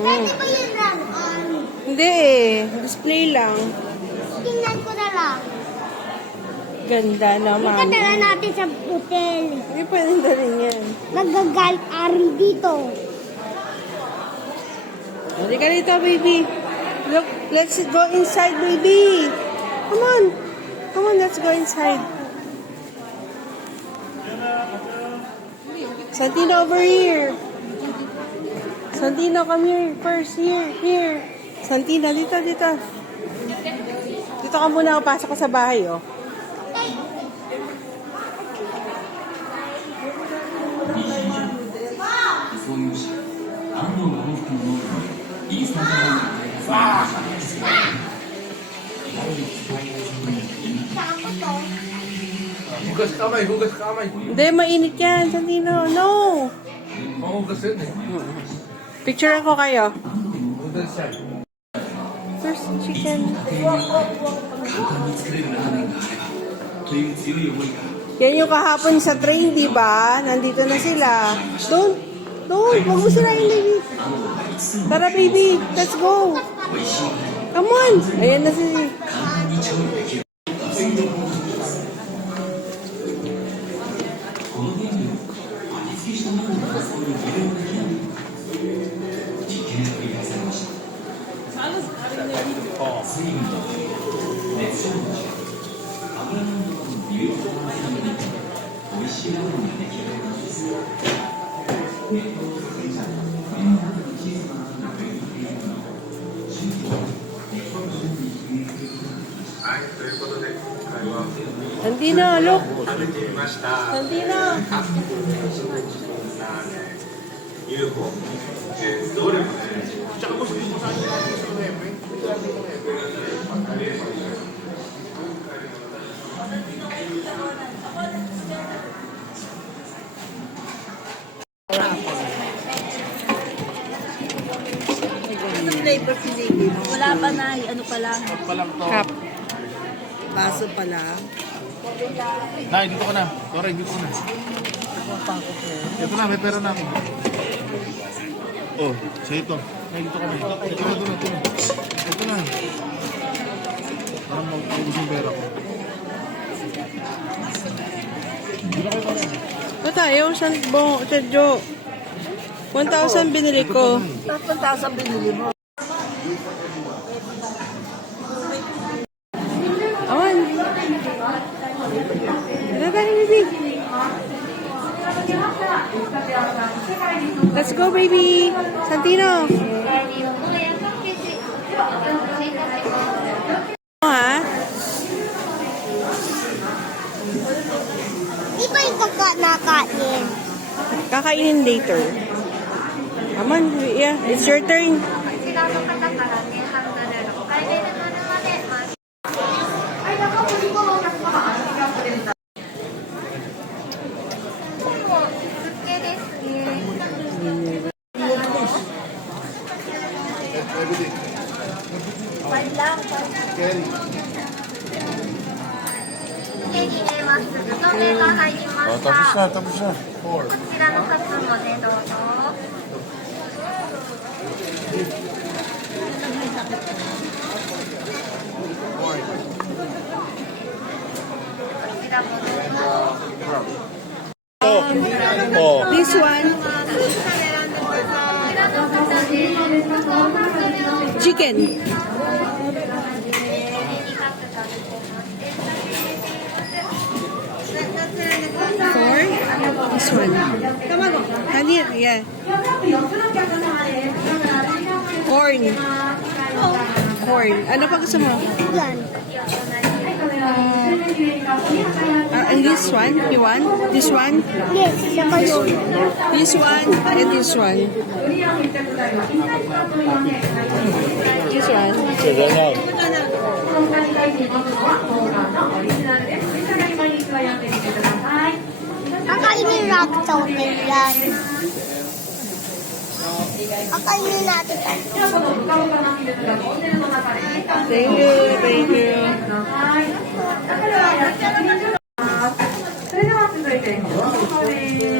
Pwede ba yung run-on? Hindi eh. Display lang. Tingnan ko na lang. Ganda naman. Ikadala natin sa hotel. Hindi pwede na rin yan. Nagagalit ari dito. Halika dito, baby. Look, let's go inside, baby. Come on. Come on, let's go inside. Santino, over here. Santino, come here. First, here. Santino, dito. Dito ka muna, pasok ka sa bahay, oh. Hugas kamay. Hindi, mainit yan, Santino. No! Mahugas yun eh. Picturean ko kayo. Hugas yan. First chicken. Yan yung kahapon sa train, di ba? Nandito na sila. Don't. Wag mo sila yung baby. Tara, baby. Let's go. Come on. Ayan na si... Santino, look. Santino. Flavor pinili mo. Wala pa na, ano pa lang. Cup. Baso pa lang. Nay, dito ka na. Toreng, dito ka na. Ito na, may pera na ako. Oh, sa ito. Nay, dito ka na. Ito na. Ito na. Parang maubos yung pera ko. Dito kayo ka na. Ito tayo, Sergio. 1,000 binili ko. 1,000 binili mo. Awan. Ano tayo, baby? Let's go, baby. Santino. Ha? Di ba yung nakain? Kakainin later. Come on, yeah, it's your turn. Tapos na. 4. こちらのカップもね、どうぞ。こちらもどうぞ。This one, chicken. Four. This one. Honey, yeah. Corn. Ano pa gusto mo? Yan. And this one? You want? This one? Yes, saka yun. This one and this one. This one. Kakainin natin sa hotel yan. Kakainin natin sa Thank you. Thank you. それでは続いて、お疲れ様です。